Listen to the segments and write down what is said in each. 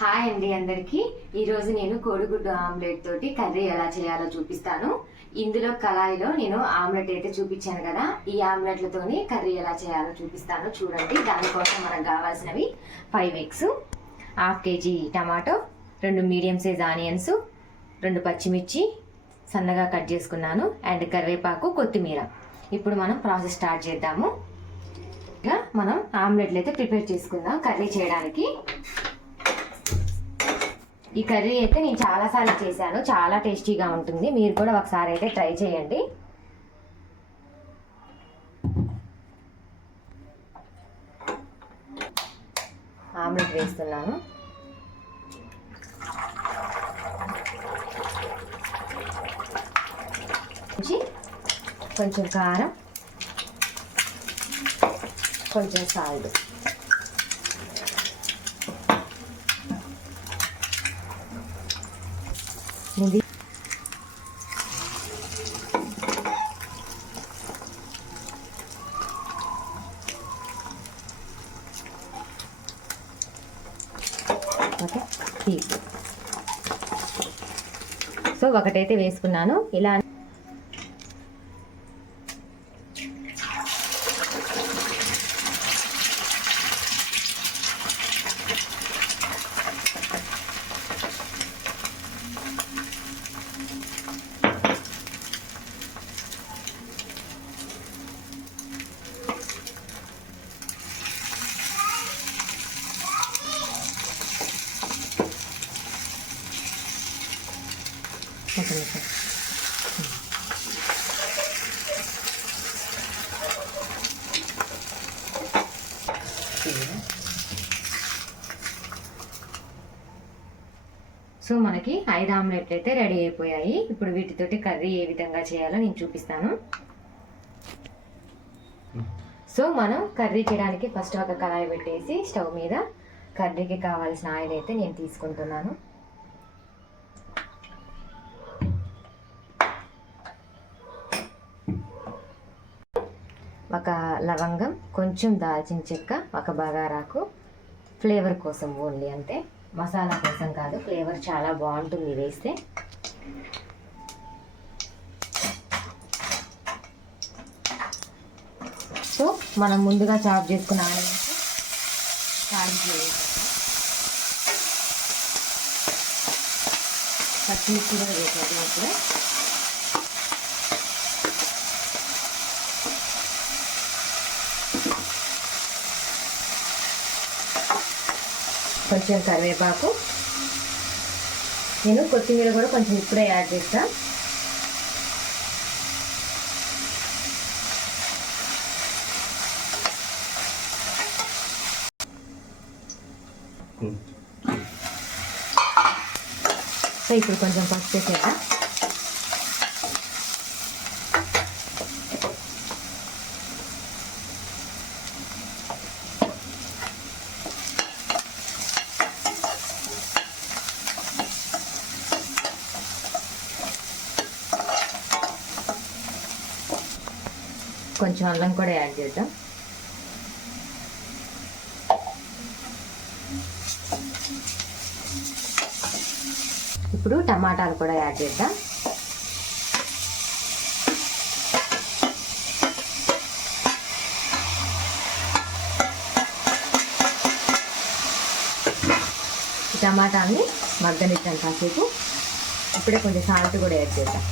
Hi అండి అందరికి. ఈరోజు నేను కోడిగుడ్డు ఆమ్లెట్ తోటి కర్రీ ఎలా చేయాలో చూపిస్తాను. ఇందులో కళాయిలో నేను ఆమ్లెట్ అయితే చూపించాను కదా, ఈ ఆమ్లెట్లతోని కర్రీ ఎలా చేయాలో చూపిస్తాను చూడండి. దానికోసం మనకు కావాల్సినవి 5 eggs, half KG tomato, 2 medium size onions, 2 పచ్చిమిర్చి సన్నగా కట్ చేసుకున్నాను, అండ్ కరివేపాకు, కొత్తిమీర. ఇప్పుడు మనం ప్రాసెస్ స్టార్ట్ చేద్దాము. ఇక మనం ఆమ్లెట్లు అయితే ప్రిపేర్ చేసుకుందాం కర్రీ చేయడానికి. ఈ కర్రీ అయితే నేను చాలాసార్లు చేశాను, చాలా టేస్టీగా ఉంటుంది. మీరు కూడా ఒకసారి అయితే ట్రై చేయండి. ఆమ్లెట్ వేస్తున్నాను. కొంచెం కారం, కొంచెం సాల్ట్. ఇది ఓకే. సో ఒకటైతే వేసుకున్నాను. ఇలా సో మనకి 5 ఆమ్లెట్లు అయితే రెడీ అయిపోయాయి. ఇప్పుడు వీటితోటి కర్రీ ఏ విధంగా చేయాలో నేను చూపిస్తాను. సో మనం కర్రీ చేయడానికి ఫస్ట్ ఒక కళాయి పెట్టేసి స్టవ్ మీద కర్రీకి కావాల్సిన ఆయిల్ అయితే నేను తీసుకుంటున్నాను. ఒక లవంగం, కొంచెం దాల్చిన చెక్క, ఒక బగారాకు, ఫ్లేవర్ కోసం ఓన్లీ, అంతే, మసాలా కోసం కాదు. ఫ్లేవర్ చాలా బాగుంటుంది వేస్తే. సో మనం ముందుగా చాప్ చేసుకున్న ఆనియన్స్ తాలింపులో వేసేద్దాం. పచ్చిమిర్చి కూడా వేసేద్దాం. ఇప్పుడు కొంచెం కరివేపాకు, నేను కొత్తిమీర కూడా కొంచెం ఇప్పుడే యాడ్ చేస్తాను. సో ఇప్పుడు కొంచెం పసుపు వేసేద్దాం. కొంచెం అల్లం కూడా యాడ్ చేద్దాం. ఇప్పుడు టమాటాలు కూడా యాడ్ చేద్దాం. టమాటాని మగ్గనిద్దాం కాసేపు. ఇప్పుడే కొంచెం సాల్ట్ కూడా యాడ్ చేద్దాం.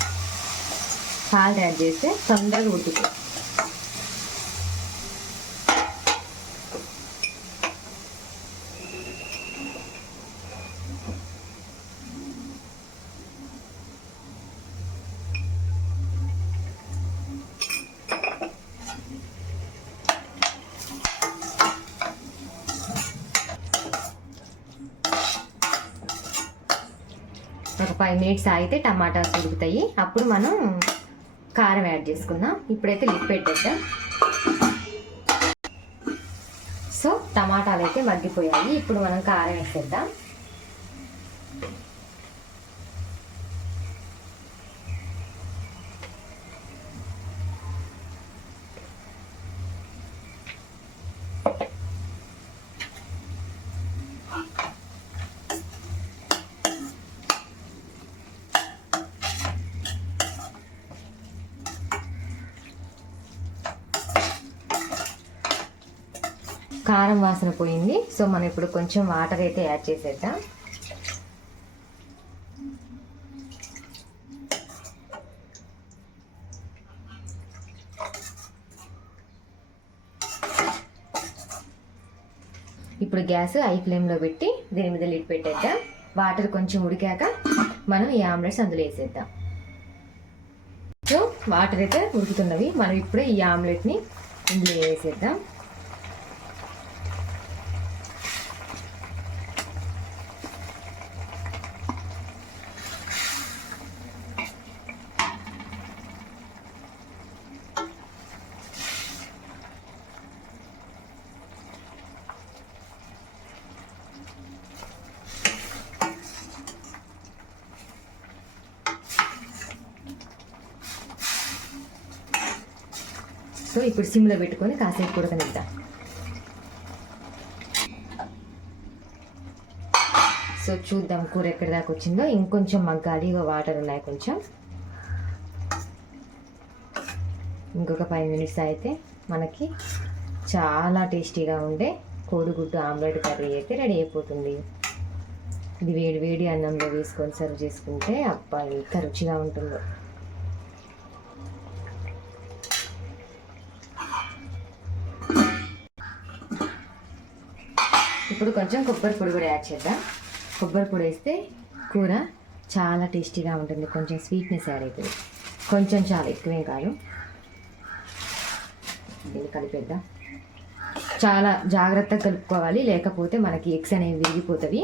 సాల్ట్ యాడ్ చేస్తే తొందరగా ఉడుకుతుంది. ఒక 5 మినిట్స్ ఆగితే టమాటాస్ ఉడుకుతాయి. అప్పుడు మనం కారం యాడ్ చేసుకుందాం. ఇప్పుడైతే లిడ్ పెట్టేద్దాం. సో టమాటాలు అయితే మగ్గిపోయాయి. ఇప్పుడు మనం కారం వేసేద్దాం. కారం వాసన పోయింది. సో మనం ఇప్పుడు కొంచెం వాటర్ అయితే యాడ్ చేసేద్దాం. ఇప్పుడు గ్యాస్ హై ఫ్లేమ్లో పెట్టి దీని మీద లిడ్ పెట్టేద్దాం. వాటర్ కొంచెం ఉడికాక మనం ఈ ఆమ్లెట్స్ అందులో వేసేద్దాం. సో వాటర్ అయితే ఉడుకుతున్నవి. మనం ఇప్పుడే ఈ ఆమ్లెట్ని ఇందులో వేసేద్దాం. సో ఇప్పుడు సిమ్లో పెట్టుకొని కాసేపు ఉడకనిద్దాం. సో చూద్దాం కూర ఎక్కడి దాకా వచ్చిందో. ఇంకొంచెం మగ్గాలి. వాటర్ ఉన్నాయి కొంచెం. ఇంకొక 5 మినిట్స్ అయితే మనకి చాలా టేస్టీగా ఉండే కోడిగుడ్డు ఆమ్లెట్ కర్రీ అయితే రెడీ అయిపోతుంది. ఇది వేడి వేడి అన్నంలో వేసుకొని సర్వ్ చేసుకుంటే అబ్బా ఎంత రుచిగా ఉంటుందో. ఇప్పుడు కొంచెం కొబ్బరి పొడి కూడా యాడ్ చేద్దాం. కొబ్బరి పొడి వేస్తే కూర చాలా టేస్టీగా ఉంటుంది. కొంచెం స్వీట్నెస్ యాడ్ అవుతుంది. కొంచెం, చాలా ఎక్కువేం కాదు. దీన్ని కలిపేద్దాం. చాలా జాగ్రత్తగా కలుపుకోవాలి, లేకపోతే మనకి ఎగ్స్ అనేవి విరిగిపోతాయి.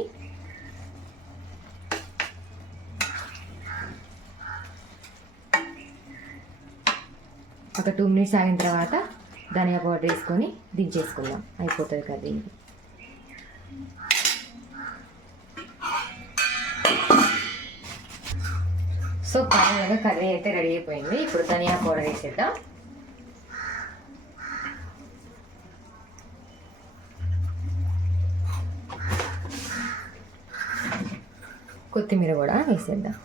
ఒక 2 మినిట్స్ ఆగిన తర్వాత ధనియా పౌడర్ వేసుకొని దించేసుకుందాం. అయిపోతుంది కర్రీ. సో ఫైనల్గా కర్రీ అయితే రెడీ అయిపోయింది. ఇప్పుడు ధనియా పౌడర్ వేసేద్దాం. కొత్తిమీర కూడా వేసేద్దాం.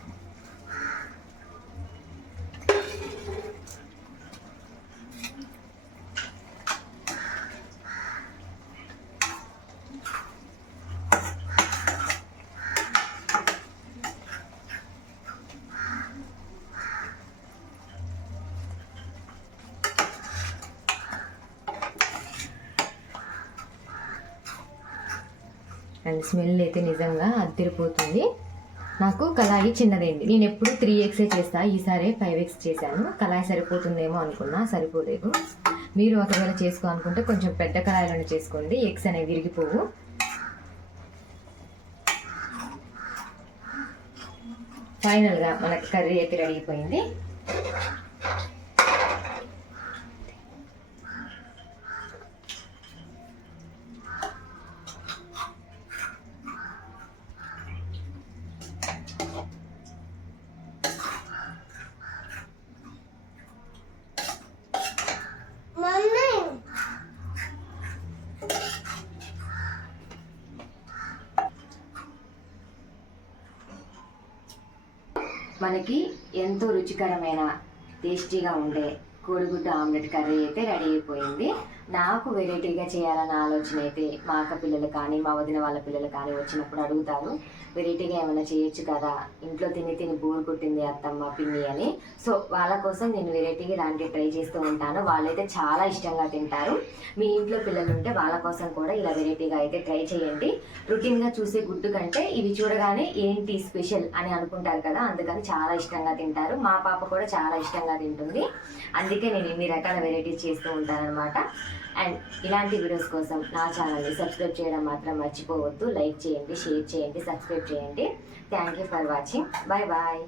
అండ్ స్మెల్ అయితే నిజంగా అద్దరిపోతుంది. నాకు కళాయి చిన్నదేంటి. నేను ఎప్పుడు 3x చేస్తా. ఈసారి 5x చేశాను. కళాయి సరిపోతుందేమో అనుకున్నా, సరిపోలేదు. మీరు ఒకవేళ చేసుకోవాలనుకుంటే కొంచెం పెద్ద కళాయిలోనే చేసుకోండి. ఎగ్స్ అనేవి విరిగిపోవు. ఫైనల్గా మనకి కర్రీ అయితే రెడీ అయిపోయింది. మనకి ఎంతో రుచికరమైన టేస్టీగా ఉండే కోడిగుడ్డు ఆమ్లెట్ కర్రీ అయితే రెడీ అయిపోయింది. నాకు వెరైటీగా చేయాలన్న ఆలోచన అయితే మా అక్క పిల్లలు కానీ మా వదిన వాళ్ళ పిల్లలు కానీ వచ్చినప్పుడు అడుగుతారు, వెరైటీగా ఏమైనా చేయొచ్చు కదా, ఇంట్లో తిని తిని బోర్ కొట్టింది అత్తమ్మ పిన్ని అని. సో వాళ్ళ కోసం నేను వెరైటీగా ఇలాంటివి ట్రై చేస్తూ ఉంటాను. వాళ్ళైతే చాలా ఇష్టంగా తింటారు. మీ ఇంట్లో పిల్లలు ఉంటే వాళ్ళ కోసం కూడా ఇలా వెరైటీగా అయితే ట్రై చేయండి. రొటీన్గా చూసే గుడ్డు కంటే ఇవి చూడగానే ఏంటి స్పెషల్ అని అనుకుంటారు కదా, అందుకని చాలా ఇష్టంగా తింటారు. మా పాప కూడా చాలా ఇష్టంగా తింటుంది. అందుకే నేను ఇన్ని రకాల వెరైటీస్ చేస్తూ ఉంటాను అనమాట. అండ్ ఇలాంటి వీడియోస్ కోసం నా ఛానల్ని సబ్స్క్రైబ్ చేయడం మాత్రం మర్చిపోవద్దు. లైక్ చేయండి, షేర్ చేయండి, సబ్స్క్రైబ్ చేయండి. Thank you for watching. Bye bye.